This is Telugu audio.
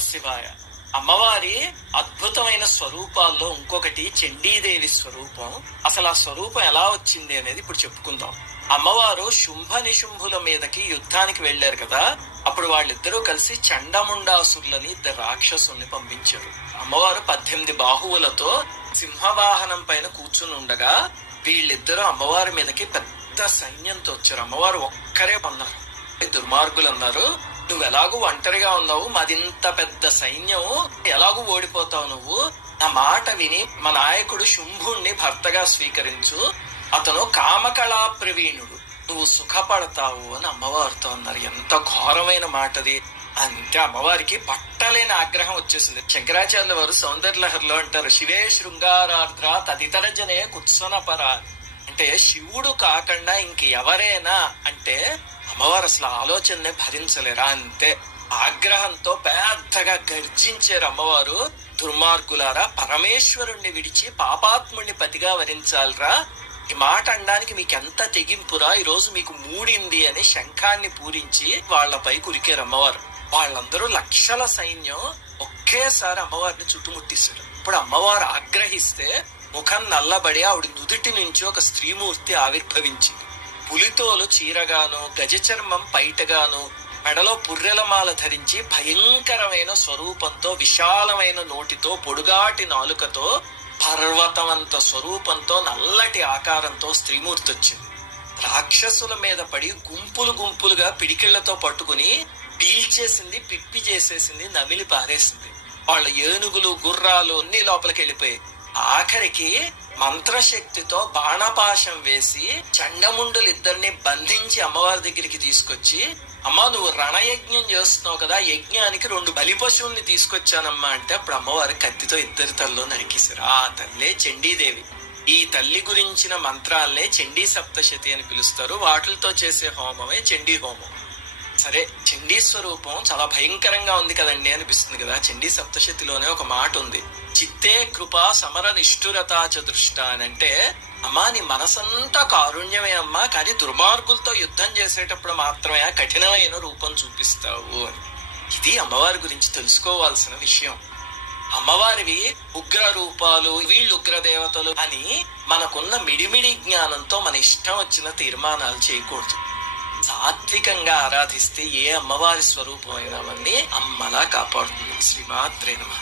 నమశివాయ. అమ్మవారి అద్భుతమైన స్వరూపాల్లో ఇంకొకటి చండీదేవి స్వరూపం. అసలు ఆ స్వరూపం ఎలా వచ్చింది అనేది ఇప్పుడు చెప్పుకుందాం. అమ్మవారు శుంభ నిశుంభుల మీదకి యుద్ధానికి వెళ్లారు కదా, అప్పుడు వాళ్ళిద్దరూ కలిసి చండముండాసురులని ఇద్దరు రాక్షసుల్ని పంపించారు. అమ్మవారు 18 బాహువులతో సింహవాహనం పైన కూర్చుని ఉండగా వీళ్ళిద్దరూ అమ్మవారి మీదకి పెద్ద సైన్యంతో వచ్చారు. అమ్మవారు ఒక్కరే అన్నారు. దుర్మార్గులు అన్నారు, నువ్వు ఎలాగూ ఒంటరిగా ఉన్నావు, మాదింత పెద్ద సైన్యం, ఎలాగూ ఓడిపోతావు నువ్వు. నా మాట విని మా నాయకుడు శుంభుణ్ణి భర్తగా స్వీకరించు, అతను కామకళా ప్రవీణుడు, నువ్వు సుఖపడతావు అని అమ్మవారితో అన్నారు. ఎంత ఘోరమైన మాటది. అంతే అమ్మవారికి పట్టలేని ఆగ్రహం వచ్చేసింది. శంకరాచార్యుల వారు సౌందర్యలహరిలో అంటారు, శివే శృంగారార్ద్ర తదితర జనే కుత్సనపర. అంటే శివుడు కాకుండా ఇంక ఎవరైనా అంటే అమ్మవారు అసలు ఆలోచననే భరించలేరా. అంతే ఆగ్రహంతో పెద్దగా గర్జించారు అమ్మవారు. దుర్మార్గులారా, పరమేశ్వరుణ్ణి విడిచి పాపాత్ముణ్ణి పతిగా వరించాలరా, ఈ మాట అనడానికి మీకు ఎంత తెగింపురా, ఈ రోజు మీకు మూడింది అని శంఖాన్ని పూరించి వాళ్లపై కురికారు అమ్మవారు. వాళ్ళందరూ లక్షల సైన్యం ఒకేసారి అమ్మవారిని చుట్టుముట్టిస్తారు. ఇప్పుడు అమ్మవారు ఆగ్రహిస్తే ముఖం నల్లబడి ఆవిడ నుదుటి నుంచి ఒక స్త్రీమూర్తి ఆవిర్భవించింది. పులితోలు చీరగాను, గజచర్మం పైటగాను, మెడలో పుర్రెలమాల ధరించి భయంకరమైన స్వరూపంతో, విశాలమైన నోటితో, పొడుగాటి నాలుకతో, పర్వతమంత స్వరూపంతో, నల్లటి ఆకారంతో స్త్రీమూర్తి వచ్చింది. రాక్షసుల మీద పడి గుంపులు గుంపులుగా పిడికిళ్లతో పట్టుకుని పీల్చేసింది, పిప్పి చేసేసింది, నమిలి పారేసింది. వాళ్ళ ఏనుగులు, గుర్రాలు అన్ని లోపలికి వెళ్ళిపోయాయి. ఆఖరికి మంత్రశక్తితో బాణపాశం వేసి చండముండులు ఇద్దరిని బంధించి అమ్మవారి దగ్గరికి తీసుకొచ్చి, అమ్మా నువ్వు రణయజ్ఞం చేస్తున్నావు కదా, యజ్ఞానికి 2 బలి పశువుల్ని తీసుకొచ్చానమ్మా అంటే అప్పుడు అమ్మవారి కత్తితో ఇద్దరి తల్లో నరికేశారు. ఆ తల్లే చండీదేవి. ఈ తల్లి గురించిన మంత్రాలనే చండీ సప్తశతి అని పిలుస్తారు. వాటితో చేసే హోమమే చండీ హోమం. సరే, చండీ స్వరూపం చాలా భయంకరంగా ఉంది కదండి అనిపిస్తుంది కదా. చండీ సప్తశతిలోనే ఒక మాట ఉంది, చిత్తే కృపా సమర నిష్ఠురతా చదృష్ట అని. అంటే అమ్మా నీ మనసంతా కారుణ్యమే అమ్మా, కానీ దుర్మార్గులతో యుద్ధం చేసేటప్పుడు మాత్రమే కఠినమైన రూపం చూపిస్తావు అని. ఇది అమ్మవారి గురించి తెలుసుకోవాల్సిన విషయం. అమ్మవారివి ఉగ్ర రూపాలు, వీళ్ళు ఉగ్ర దేవతలు అని మనకున్న మిడిమిడి జ్ఞానంతో మన ఇష్టం వచ్చిన తీర్మానాలు చేయకూడదు. సాత్వికంగా ఆరాధిస్తే ఏ అమ్మవారి స్వరూపమైనవన్నీ అమ్మలా కాపాడుతుంది. శ్రీమాత్రే నమః.